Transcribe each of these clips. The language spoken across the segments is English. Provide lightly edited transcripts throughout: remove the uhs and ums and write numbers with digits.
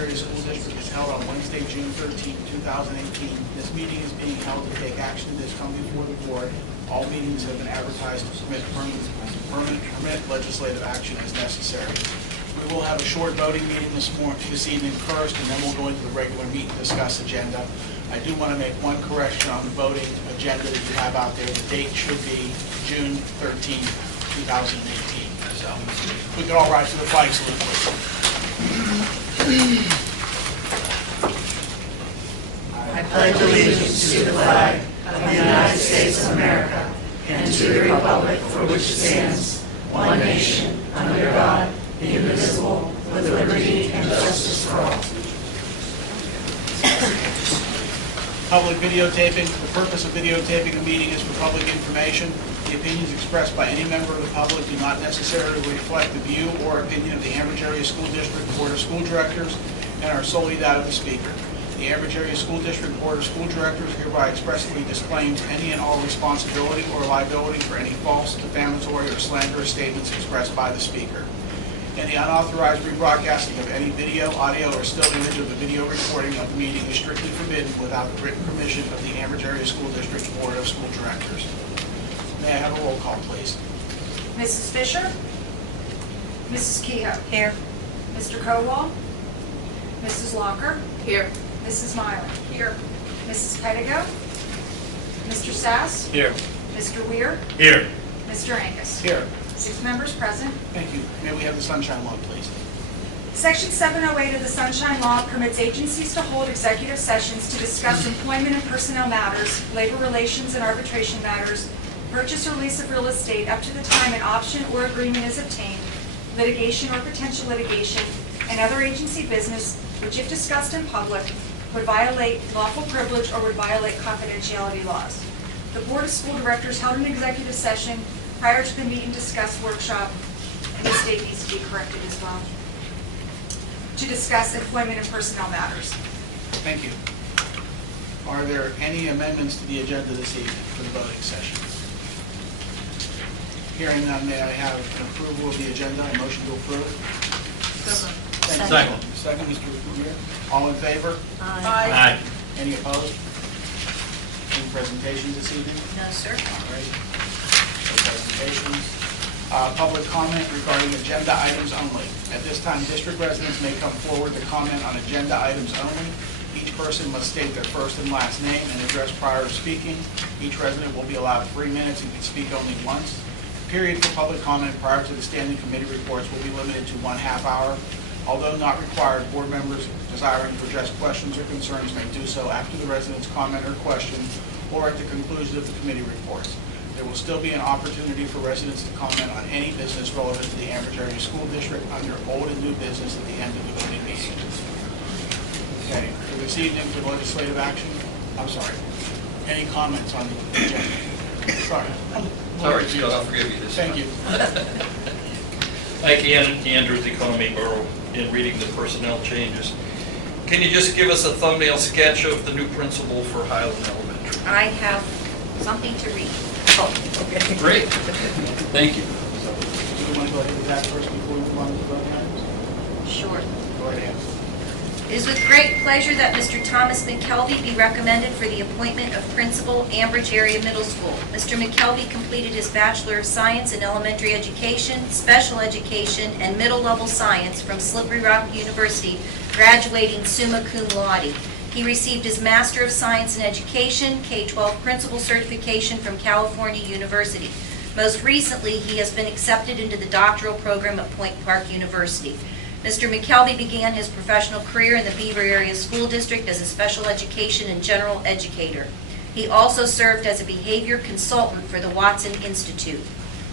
Area School District is held on Wednesday, June 13, 2018. This meeting is being held to take action that has come before the board. All meetings have been advertised to permit legislative action as necessary. We will have a short voting meeting this evening first, and then we'll go into the regular meet and discuss agenda. I do want to make one correction on the voting agenda that you have out there. The date should be June 13, 2018. So we can all rise to the flag salute, please. I pledge allegiance to the flag of the United States of America and to the republic for which it stands, one nation, under God, indivisible, with liberty and justice for all. Public videotaping. The purpose of videotaping a meeting is for public information. The opinions expressed by any member of the public do not necessarily reflect the view or opinion of the Ambridge Area School District Board of School Directors and are solely that of the speaker. The Ambridge Area School District Board of School Directors hereby expressly disclaims any and all responsibility or liability for any false, defamatory, or slanderous statements expressed by the speaker. Any unauthorized rebroadcasting of any video, audio, or still image of the video recording of the meeting is strictly forbidden without the written permission of the Ambridge Area School District Board of School Directors. May I have a roll call, please? Mrs. Fisher? Mrs. Kehoe? Here. Mr. Kowal? Mrs. Locker? Here. Mrs. Myler? Here. Mrs. Pettigo? Mr. Sass? Here. Mr. Weir? Here. Mr. Angus? Here. 6 members present. Thank you. May we have the sunshine law, please? Section 708 of the Sunshine Law permits agencies to hold executive sessions to discuss employment and personnel matters, labor relations and arbitration matters, purchase or lease of real estate up to the time an option or agreement is obtained, litigation or potential litigation, and other agency business which, if discussed in public, would violate lawful privilege or would violate confidentiality laws. The Board of School Directors held an executive session prior to the meet and discuss workshop, and this date needs to be corrected as well, to discuss employment and personnel matters. Thank you. Are there any amendments to the agenda this evening for the voting session? Hearing none, may I have an approval of the agenda? A motion to approve? Thank you. Second. Second, Mr. Weir. All in favor? Aye. Any opposed? Any presentations this evening? No, sir. All right. No presentations. Public comment regarding agenda items only. At this time, district residents may come forward to comment on agenda items only. Each person must state their first and last name and address prior to speaking. Each resident will be allowed 3 minutes and can speak only once. The period for public comment prior to the standing committee reports will be limited to 1/2 hour. Although not required, board members desiring to address questions or concerns may do so after the resident's comment or question or at the conclusion of the committee reports. There will still be an opportunity for residents to comment on any business relevant to the Ambridge Area School District under old and new business at the end of the voting meeting. Okay, for this evening for legislative action, I'm sorry, any comments on the agenda? Sorry. Sorry, Gio, I'll forgive you this time. Thank you. Mike Andrews, Economy Borough, in reading the personnel changes. Can you just give us a thumbnail sketch of the new principal for Highland Elementary? I have something to read. Oh, okay. Great. Thank you. So, do you want to go ahead with that first before we move on to the voting items? Sure. Go ahead. It is with great pleasure that Mr. Thomas McKelvey be recommended for the appointment of Principal, Ambridge Area Middle School. Mr. McKelvey completed his Bachelor of Science in Elementary Education, Special Education, and Middle Level Science from Slippery Rock University, graduating summa cum laude. He received his Master of Science in Education, K-12 Principal Certification from California University. Most recently, he has been accepted into the doctoral program at Point Park University. Mr. McKelvey began his professional career in the Beaver Area School District as a special education and general educator. He also served as a behavior consultant for the Watson Institute.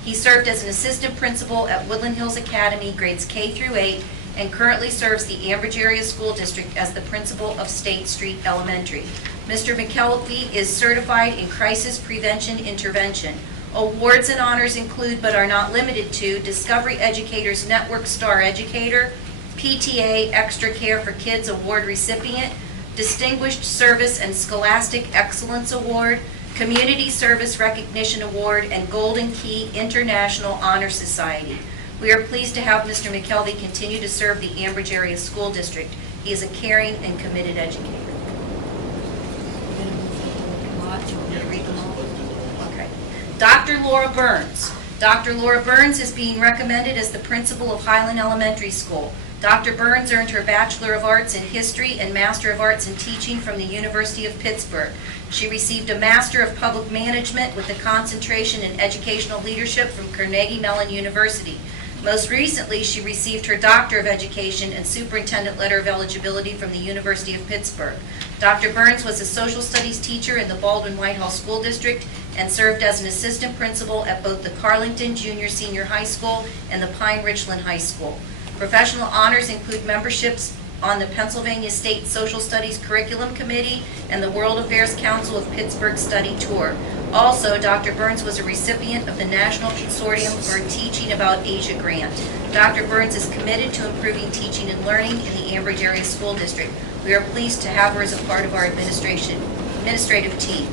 He served as an assistant principal at Woodland Hills Academy, grades K through 8, and currently serves the Ambridge Area School District as the principal of State Street Elementary. Mr. McKelvey is certified in crisis prevention intervention. Awards and honors include, but are not limited to, Discovery Educators Network Star Educator, PTA Extra Care for Kids Award recipient, Distinguished Service and Scholastic Excellence Award, Community Service Recognition Award, and Golden Key International Honor Society. We are pleased to have Mr. McKelvey continue to serve the Ambridge Area School District. He is a caring and committed educator. Do you want me to read them all? Okay. Dr. Laura Burns. Dr. Laura Burns is being recommended as the principal of Highland Elementary School. Dr. Burns earned her Bachelor of Arts in History and Master of Arts in Teaching from the University of Pittsburgh. She received a Master of Public Management with a concentration in Educational Leadership from Carnegie Mellon University. Most recently, she received her Doctor of Education and Superintendent Letter of Eligibility from the University of Pittsburgh. Dr. Burns was a social studies teacher in the Baldwin-Whitehall School District and served as an assistant principal at both the Carlington Junior-Senior High School and the Pine Richland High School. Professional honors include memberships on the Pennsylvania State Social Studies Curriculum Committee and the World Affairs Council of Pittsburgh Study Tour. Also, Dr. Burns was a recipient of the National Consortium for Teaching About Asia grant. Dr. Burns is committed to improving teaching and learning in the Ambridge Area School District. We are pleased to have her as a part of our administrative team.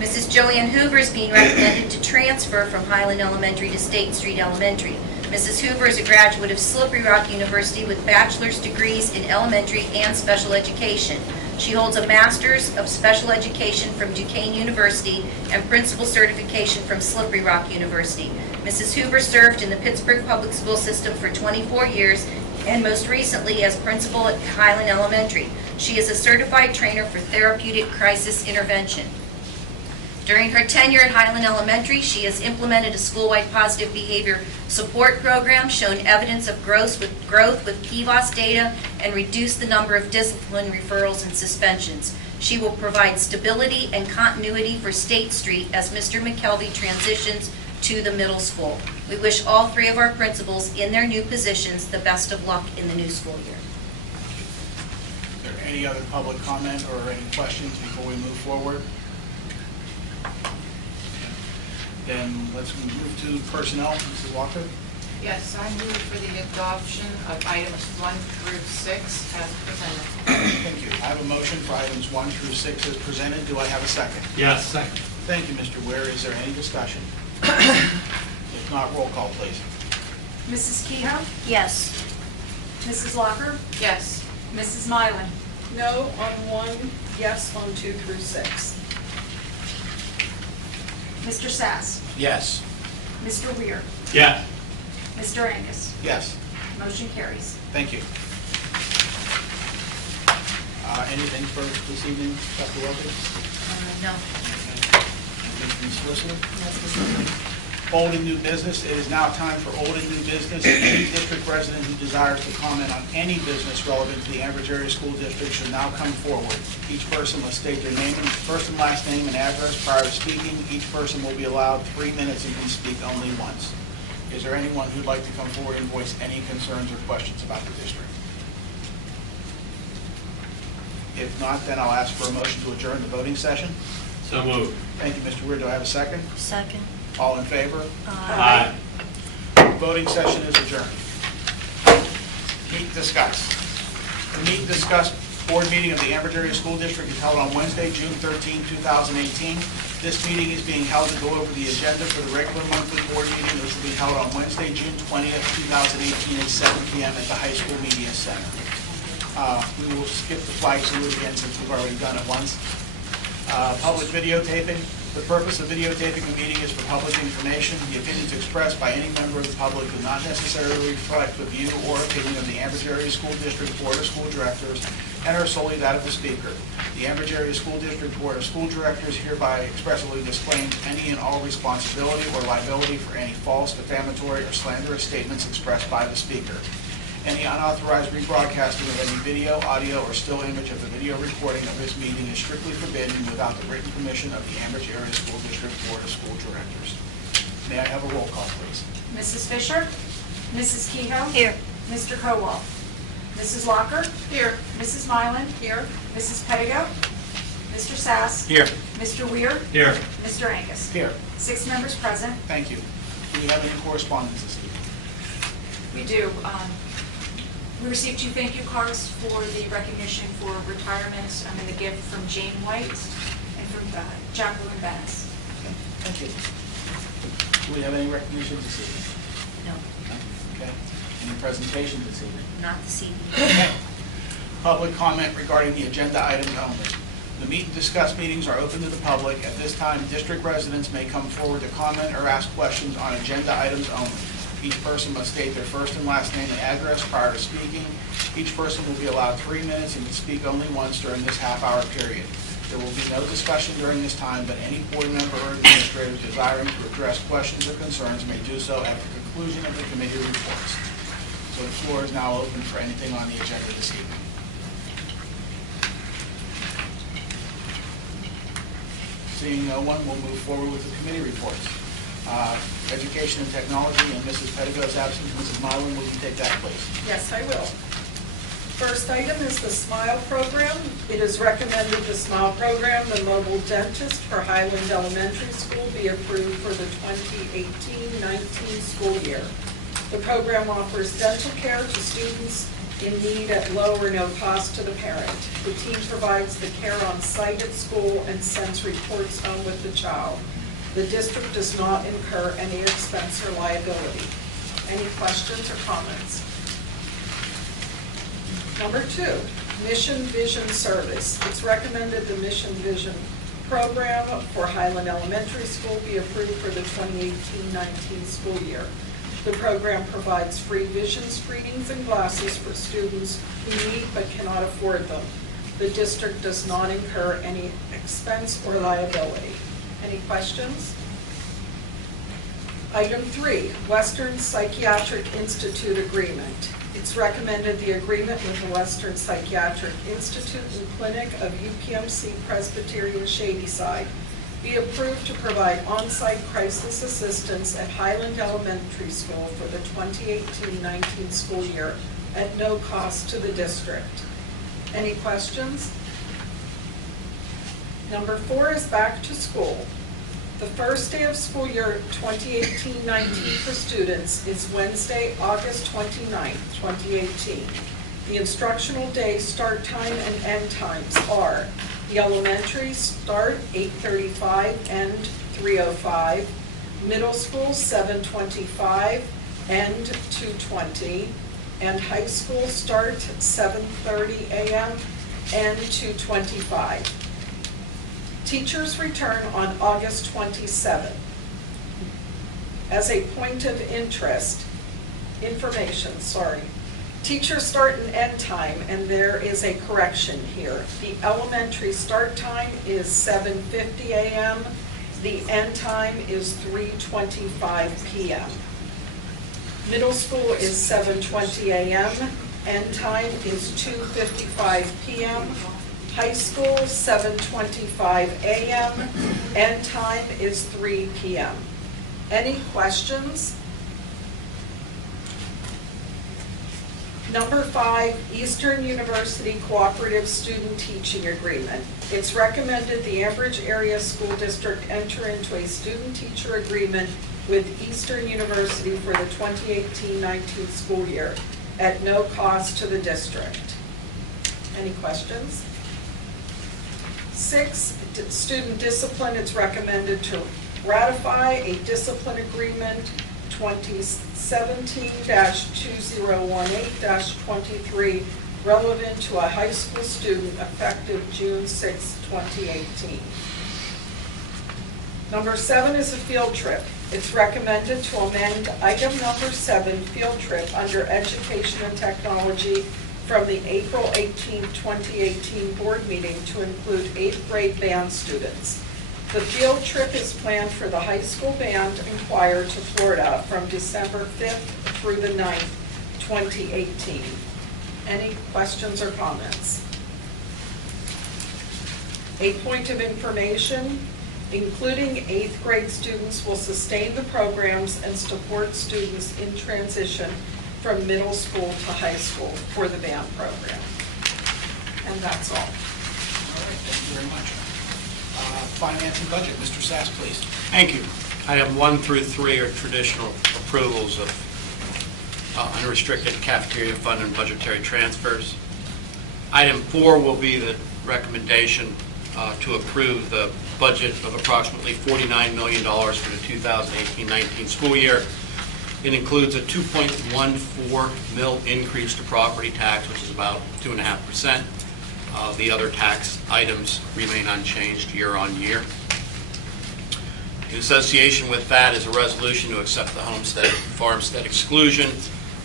Mrs. Joanne Hoover is being recommended to transfer from Highland Elementary to State Street Elementary. Mrs. Hoover is a graduate of Slippery Rock University with bachelor's degrees in elementary and special education. She holds a Master's of Special Education from Duquesne University and Principal Certification from Slippery Rock University. Mrs. Hoover served in the Pittsburgh Public School System for 24 years and most recently as principal at Highland Elementary. She is a certified trainer for therapeutic crisis intervention. During her tenure at Highland Elementary, she has implemented a school-wide positive behavior support program, shown evidence of growth with PVOS data, and reduced the number of discipline referrals and suspensions. She will provide stability and continuity for State Street as Mr. McKelvey transitions to the middle school. We wish all three of our principals in their new positions the best of luck in the new school year. Is there any other public comment or any questions before we move forward? Then let's move to personnel. Mrs. Walker? Yes, I move for the adoption of items 1 through 6 as presented. Thank you. I have a motion for items 1 through 6 as presented. Do I have a second? Yes, second. Thank you, Mr. Ware. Is there any discussion? If not, roll call, please. Mrs. Kehoe? Yes. Mrs. Locker? Yes, Mrs. Mylan? No on 1, yes on 2 through 6. Mr. Sass? Yes. Mr. Weir? Yes. Mr. Angus? Yes. Motion carries. Thank you. Anything for this evening, Dr. Welty? No. Anything from the solicitor? Old and new business. It is now time for old and new business. Any district resident who desires to comment on any business relevant to the Ambridge Area School District should now come forward. Each person must state their name, first and last name and address prior to speaking. Each person will be allowed 3 minutes and can speak only once. Is there anyone who'd like to come forward and voice any concerns or questions about the district? If not, then I'll ask for a motion to adjourn the voting session. So moved. Thank you, Mr. Weir. Do I have a second? Second. All in favor? Aye. Voting session is adjourned. Meet and discuss. The meet and discuss board meeting of the Ambridge Area School District is held on Wednesday, June 13, 2018. This meeting is being held to go over the agenda for the regular monthly board meeting, which will be held on Wednesday, June 20th, 2018 at 7 p.m. at the High School Media Center. We will skip the flag salute again since we've already done it once. Public videotaping. The purpose of videotaping the meeting is for public information. The opinions expressed by any member of the public do not necessarily reflect the view or opinion of the Ambridge Area School District Board of School Directors and are solely that of the speaker. The Ambridge Area School District Board of School Directors hereby expressly disclaims any and all responsibility or liability for any false, defamatory, or slanderous statements expressed by the speaker. Any unauthorized rebroadcasting of any video, audio, or still image of the video recording of this meeting is strictly forbidden without the written permission of the Ambridge Area School District Board of School Directors. May I have a roll call, please? Mrs. Fisher? Mrs. Kehoe? Here. Mr. Kowal? Mrs. Locker? here. Mrs. Mylan? Here. Mrs. Pettigo? Mr. Sass? Here. Mr. Weir? Here. Mr. Angus? Here. 6 members present. Thank you. Do we have any correspondence this evening? We do. We received 2 thank you cards for the recognition for retirement, and the gift from Jane White and from Jacqueline Bennis. Okay. Thank you. Do we have any recognitions this evening? No, No? Okay. Any presentations this evening? not this evening. Okay. Public comment regarding the agenda items only. The meet and discuss meetings are open to the public. At this time, district residents may come forward to comment or ask questions on agenda items only. Each person must state their first and last name and address prior to speaking. Each person will be allowed 3 minutes and can speak only once during this half-hour period. There will be no discussion during this time, but any board member or administrator desiring to address questions or concerns may do so at the conclusion of the committee reports. So the floor is now open for anything on the agenda this evening. Seeing no one, we'll move forward with the committee reports. Education and Technology, in Mrs. Pettigo's absence, Mrs. Mylan, will you take that, please? Yes, I will. First item is the SMILE program. It is recommended the SMILE program, the mobile dentist for Highland Elementary School, be approved for the 2018-19 school year. The program offers dental care to students in need at low or no cost to the parent. The team provides the care on site at school and sends reports home with the child. The district does not incur any expense or liability. Any questions or comments? Number 2, Mission Vision Service. It's recommended the Mission Vision program for Highland Elementary School be approved for the 2018-19 school year. The program provides free vision screenings and glasses for students who need but cannot afford them. The district does not incur any expense or liability. Any questions? Item 3, Western Psychiatric Institute Agreement. It's recommended the agreement with the Western Psychiatric Institute and Clinic of UPMC Presbyterian Shadyside be approved to provide on-site crisis assistance at Highland Elementary School for the 2018-19 school year at no cost to the district. Any questions? Number 4 is back to school. The first day of school year 2018-19 for students is Wednesday, August 29th, 2018. The instructional day start time and end times are: the elementary start 8:35, end 3:05, middle school 7:25, end 2:20, and high school start 7:30 a.m., end 2:25. Teachers return on August 27th. As a point of information, teacher start and end time, and there is a correction here. The elementary start time is 7:50 a.m., the end time is 3:25 p.m. Middle school is 7:20 a.m., end time is 2:55 p.m. High school, 7:25 a.m., end time is 3 p.m. Any questions? Number 5, Eastern University Cooperative Student Teaching Agreement. It's recommended the Ambridge Area School District enter into a student-teacher agreement with Eastern University for the 2018-19 school year at no cost to the district. Any questions? 6, student discipline. It's recommended to ratify a discipline agreement 2017-2018-23 relevant to a high school student effective June 6, 2018. Number 7 is a field trip. It's recommended to amend item number 7, field trip, under Education and Technology from the April 18, 2018 board meeting to include 8th grade band students. The field trip is planned for the high school band and choir to Florida from December 5th through the 9th, 2018. Any questions or comments? A point of information, including 8th grade students will sustain the programs and support students in transition from middle school to high school for the band program. And that's all. All right, thank you very much. Finance and Budget, Mr. Sass, please. Thank you. Item 1 through 3 are traditional approvals of unrestricted cafeteria fund and budgetary transfers. Item 4 will be the recommendation to approve the budget of approximately $49 million for the 2018-19 school year. It includes a 2.14 mil increase to property tax, which is about 2.5%. The other tax items remain unchanged year on year. In association with that is a resolution to accept the farmstead exclusion.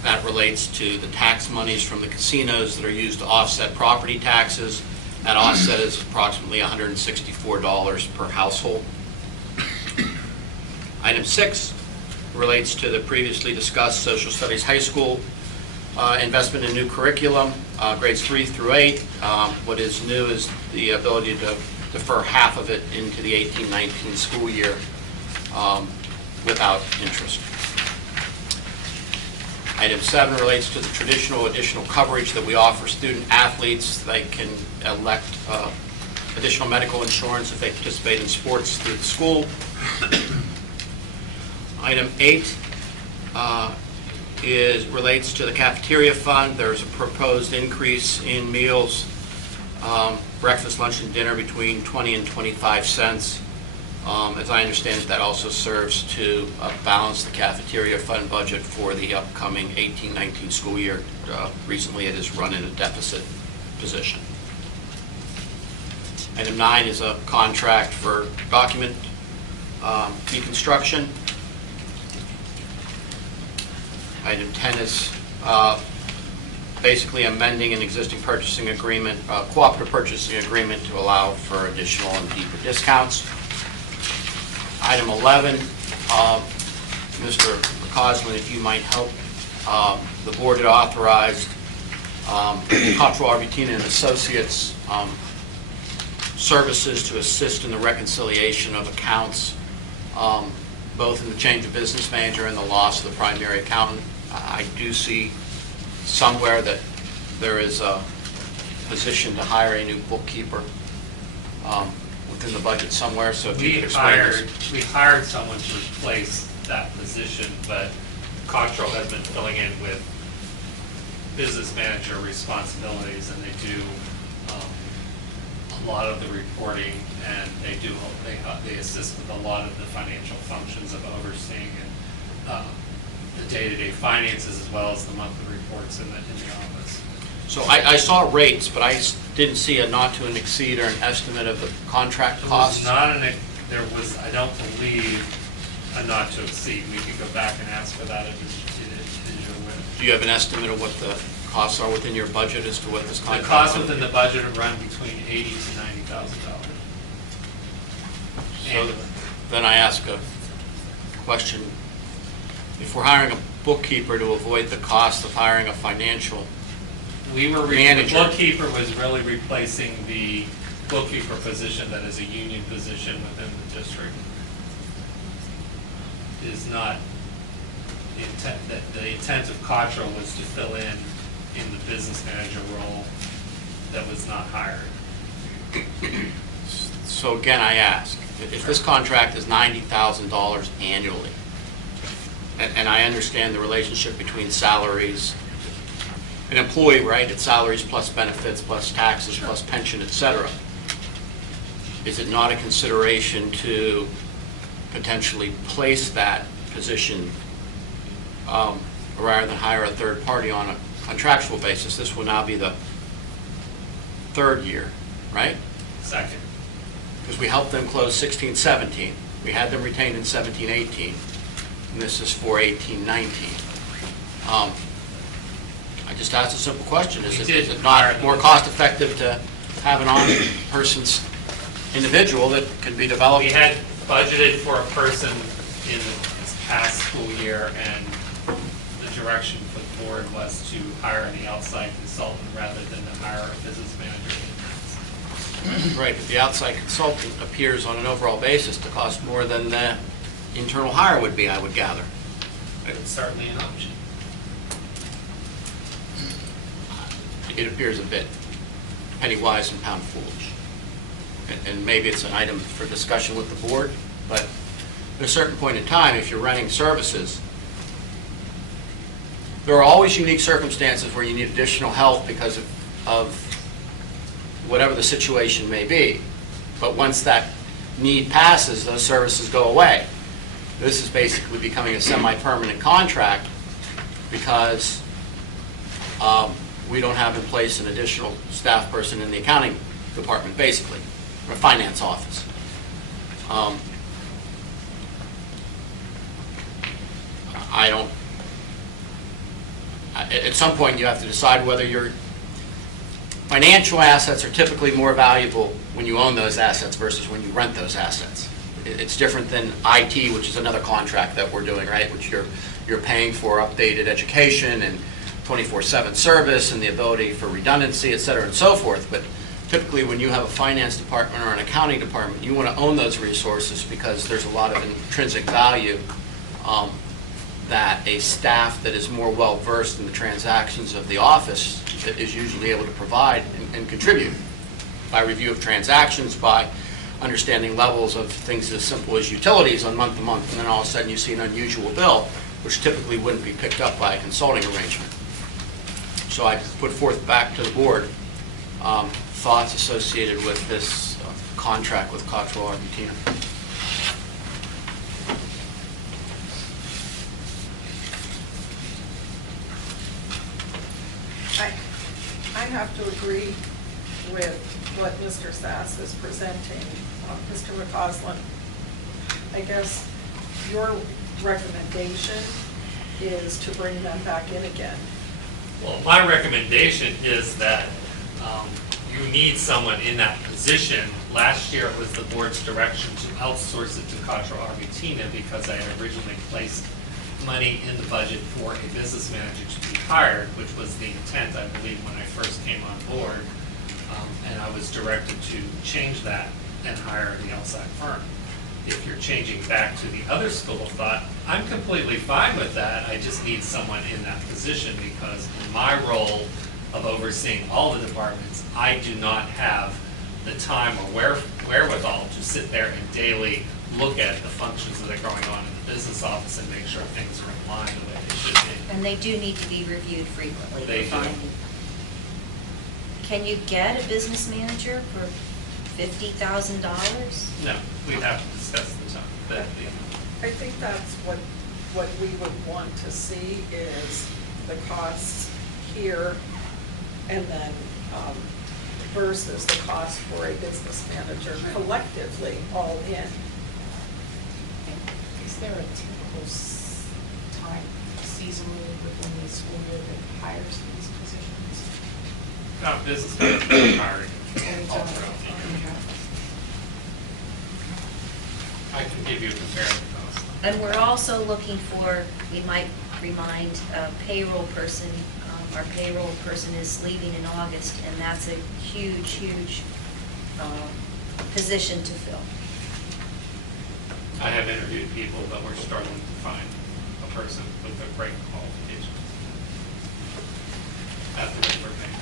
That relates to the tax monies from the casinos that are used to offset property taxes. That offset is approximately $164 per household. Item 6 relates to the previously discussed social studies high school investment in new curriculum, grades 3 through 8. What is new is the ability to defer half of it into the 18-19 school year without interest. Item 7 relates to the traditional additional coverage that we offer student athletes. They can elect additional medical insurance if they participate in sports through the school. Item 8 relates to the Cafeteria Fund. There's a proposed increase in meals, breakfast, lunch, and dinner between 20 and 25 cents. As I understand it, that also serves to balance the Cafeteria Fund budget for the upcoming 18-19 school year. Recently, it is run in a deficit position. Item 9 is a contract for document deconstruction. Item 10 is basically amending an existing purchasing agreement, cooperative purchasing agreement to allow for additional and deeper discounts. Item 11, Mr. Coslin, if you might help, the board had authorized Cottrell, Arbutina and Associates services to assist in the reconciliation of accounts, both in the change of business manager and the loss of the primary accountant. I do see somewhere that there is a position to hire a new bookkeeper within the budget somewhere, so if you could explain this. We hired someone to replace that position, but Cottrell has been filling in with business manager responsibilities, and they do a lot of the reporting, and they assist with a lot of the financial functions of overseeing and the day-to-day finances, as well as the monthly reports in the office. So I saw rates, but I didn't see a not to exceed or an estimate of the contract costs. There was, I don't believe, a not to exceed. We could go back and ask for that if you're aware. Do you have an estimate of what the costs are within your budget as to what this contract? The costs within the budget are run between $80,000 to $90,000. So then I ask a question. If we're hiring a bookkeeper to avoid the cost of hiring a financial manager. The bookkeeper was really replacing the bookkeeper position that is a union position within the district. It is not the intent. The intent of Cottrell was to fill in the business manager role that was not hired. So again, I ask, if this contract is $90,000 annually, and I understand the relationship between salaries, an employee, right, it's salaries plus benefits plus taxes plus pension, et cetera. Is it not a consideration to potentially place that position rather than hire a third party on a contractual basis? This will now be the third year, right? Second. Because we helped them close 16-17. We had them retained in 17-18. And this is for 18-19. I just asked a simple question. Is it not more cost effective to have an on-person's individual that can be developed? We had budgeted for a person in this past school year, and the direction for the board was to hire the outside consultant rather than to hire a business manager. Right, but the outside consultant appears on an overall basis to cost more than the internal hire would be, I would gather. It's certainly an option. It appears a bit penny wise and pound foolish. And maybe it's an item for discussion with the board, but at a certain point in time, if you're running services, there are always unique circumstances where you need additional help because of whatever the situation may be. But once that need passes, those services go away. This is basically becoming a semi-permanent contract because we don't have in place an additional staff person in the accounting department, basically, or finance office. At some point, you have to decide whether your financial assets are typically more valuable when you own those assets versus when you rent those assets. It's different than IT, which is another contract that we're doing, right? Which you're paying for updated education and 24/7 service and the ability for redundancy, et cetera, and so forth. But typically, when you have a finance department or an accounting department, you want to own those resources because there's a lot of intrinsic value that a staff that is more well-versed in the transactions of the office is usually able to provide and contribute by review of transactions, by understanding levels of things as simple as utilities on month to month, and then all of a sudden you see an unusual bill, which typically wouldn't be picked up by a consulting arrangement. So I put forth back to the board thoughts associated with this contract with Cottrell Argentina. I have to agree with what Mr. Sass is presenting. Mr. McCausland, I guess your recommendation is to bring them back in again. Well, my recommendation is that you need someone in that position. Last year, it was the board's direction to outsource it to Cottrell Argentina because I had originally placed money in the budget for a business manager to be hired, which was the intent, I believe, when I first came on board. And I was directed to change that and hire the outside firm. If you're changing back to the other school of thought, I'm completely fine with that. I just need someone in that position because in my role of overseeing all the departments, I do not have the time or wherewithal to sit there and daily look at the functions that are going on in the business office and make sure things are in line the way they should be. And they do need to be reviewed frequently. They do. Can you get a business manager for $50,000? No, we'd have to discuss the time. I think that's what we would want to see is the costs here and then versus the cost for a business manager collectively all in. Is there a typical time seasonally within the school year that hires these positions? Business management hiring all throughout the year. I can give you a comparative cost. And we're also looking for, we might remind, a payroll person. Our payroll person is leaving in August, and that's a huge, huge position to fill. I have interviewed people, but we're struggling to find a person with the right qualifications at the rate we're paying.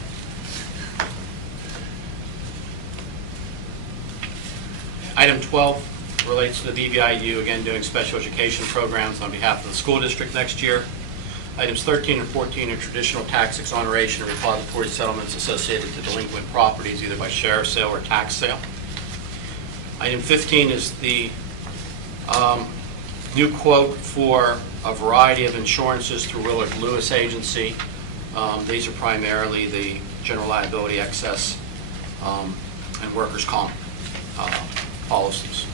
Item 12 relates to the BVIU, again doing special education programs on behalf of the school district next year. Items 13 and 14 are traditional tax exoneration and repository settlements associated to delinquent properties, either by sheriff sale or tax sale. Item 15 is the new quote for a variety of insurances through Willard Lewis Agency. These are primarily the general liability, excess, and workers' comp policies.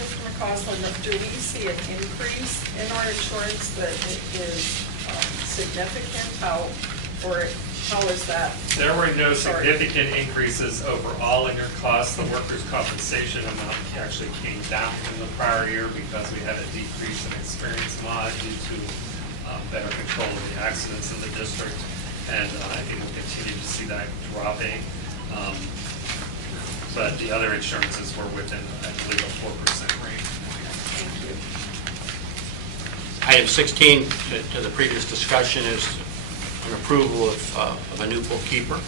Mr. McCausland, do we see an increase in our insurance that is significant? How is that? There were no significant increases overall in your costs. The workers' compensation amount actually came down from the prior year because we had a decrease in experience mod due to better control of the accidents in the district. And I think we'll continue to see that dropping. But the other insurances were within, I believe, a 4% range. Thank you. Item 16 to the previous discussion is an approval of a new bookkeeper.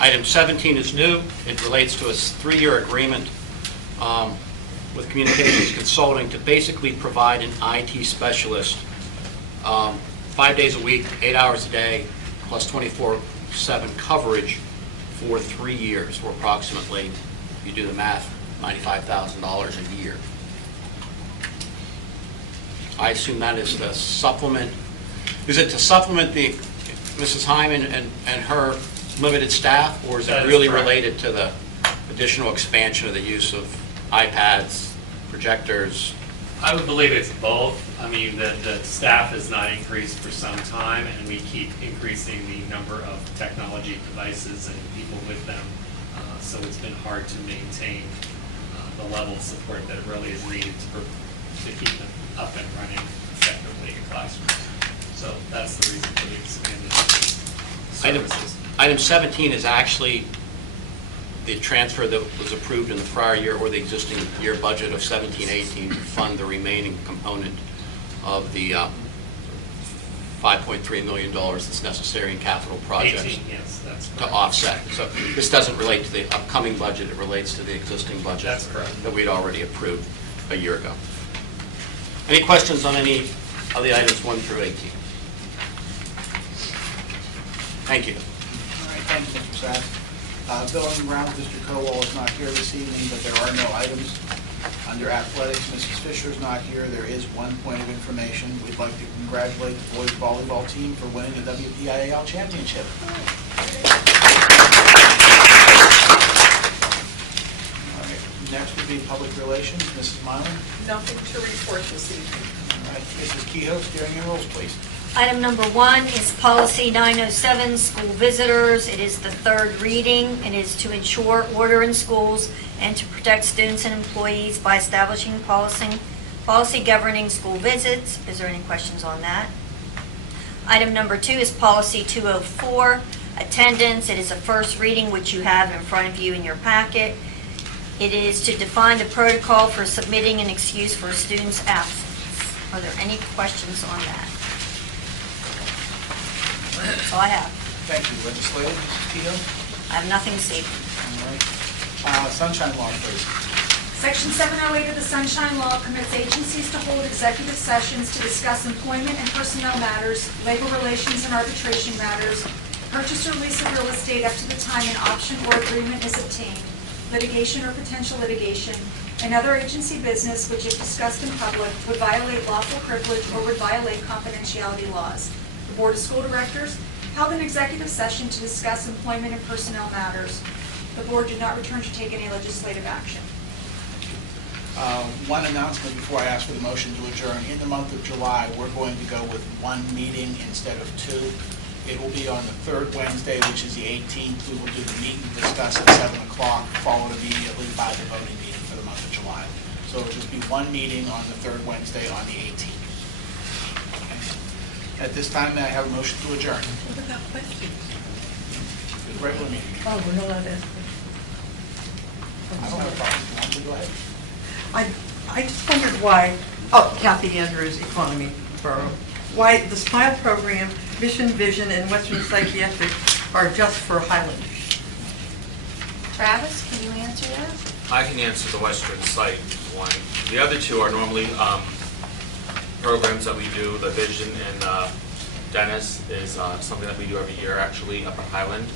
Item 17 is new. It relates to a 3-year agreement with Communications Consulting to basically provide an IT specialist 5 days a week, 8 hours a day, plus 24/7 coverage for 3 years, or approximately, if you do the math, $95,000 a year. I assume that is to supplement, is it to supplement the, Mrs. Hyman and her limited staff, or is That it is really correct. related to the additional expansion of the use of iPads, projectors? I would believe it's both. I mean, the staff has not increased for some time, and we keep increasing the number of technology devices and people with them. So it's been hard to maintain the level of support that really is needed to keep them up and running effectively in classrooms. So that's the reason for the expanded services. Item 17 is actually the transfer that was approved in the prior year or the existing year budget of 17-18 to fund the remaining component of the $5.3 million that's necessary in capital projects 18, yes, that's to correct. offset. So this doesn't relate to the upcoming budget, it relates to the existing budget. That's correct. That we'd already approved a year ago. Any questions on any of the items 1 through 18? Thank you. All right, thank you, Mr. Sass. Bill and grounds, Mr. Cowell is not here this evening, but there are no items. Under athletics, Mrs. Fisher is not here. There is one point of information. We'd like to congratulate the boys volleyball team for winning the WPIAL championship. All right, next would be public relations, Mrs. Mylan. Nothing to report this evening. All right, Mrs. Kehoe, steering your rules, please. Item number 1 is policy 907, school visitors. It is the third reading. It is to ensure order in schools and to protect students and employees by establishing policy governing school visits. Is there any questions on that? Item number 2 is policy 204, attendance. It is a first reading, which you have in front of you in your packet. It is to define the protocol for submitting an excuse for a student's absence. Are there any questions on that? That's all I have. Thank you. Legislative, Mrs. Kehoe. I have nothing to say. All right. Sunshine Law, please. Section 708 of the Sunshine Law permits agencies to hold executive sessions to discuss employment and personnel matters, labor relations and arbitration matters, purchase or lease of real estate up to the time an option or agreement is obtained, litigation or potential litigation, and other agency business which, if discussed in public, would violate lawful privilege or would violate confidentiality laws. The Board of School Directors held an executive session to discuss employment and personnel matters. The board did not return to take any legislative action. One announcement before I ask for the motion to adjourn. In the month of July, we're going to go with one meeting instead of two. It will be on the third Wednesday, which is the 18th. We will do the meet and discuss at 7 o'clock, followed immediately by the voting meeting for the month of July. So it'll just be one meeting on the third Wednesday on the 18th. At this time, may I have a motion to adjourn? What about questions? The regular meeting. Oh, we're not allowed to ask I don't have a problem. You want to go ahead? I just wondered why, Kathy Andrews, Economy Borough, why the SMILE program, Mission, Vision, and Western Psychiatric are just for Highland. Travis, can you answer that? I can answer the Western Site one. The other two are normally programs that we do. The Vision and Dennis is something that we do every year, actually, up at Highland.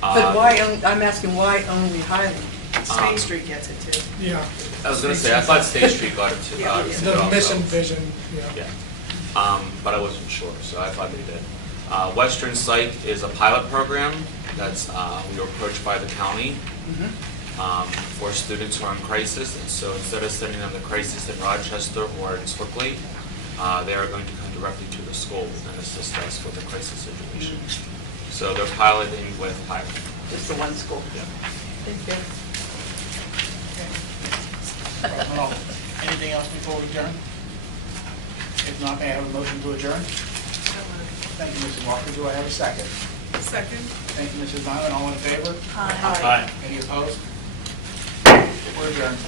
But why, I'm asking why only Highland? State Street gets it too. Yeah. I was going to say, I thought State Street got it too. The mission vision, Yeah. But I wasn't sure, so I thought they did. Western Site is a pilot program that's, we were approached by the county for students who are in crisis. And so instead of sending them to crisis in Rochester or in Sewickley, they are going to come directly to the school and assist us with the crisis situation. So they're piloting with Highland. Just the one school? Yeah. Thank you. Anything else before we adjourn? If not, may I have a motion to adjourn? Thank you, Mrs. Walker. Do I have a second? Second. Thank you, Mrs. Nyland. All in favor? Aye. Aye. Any opposed? We're adjourned.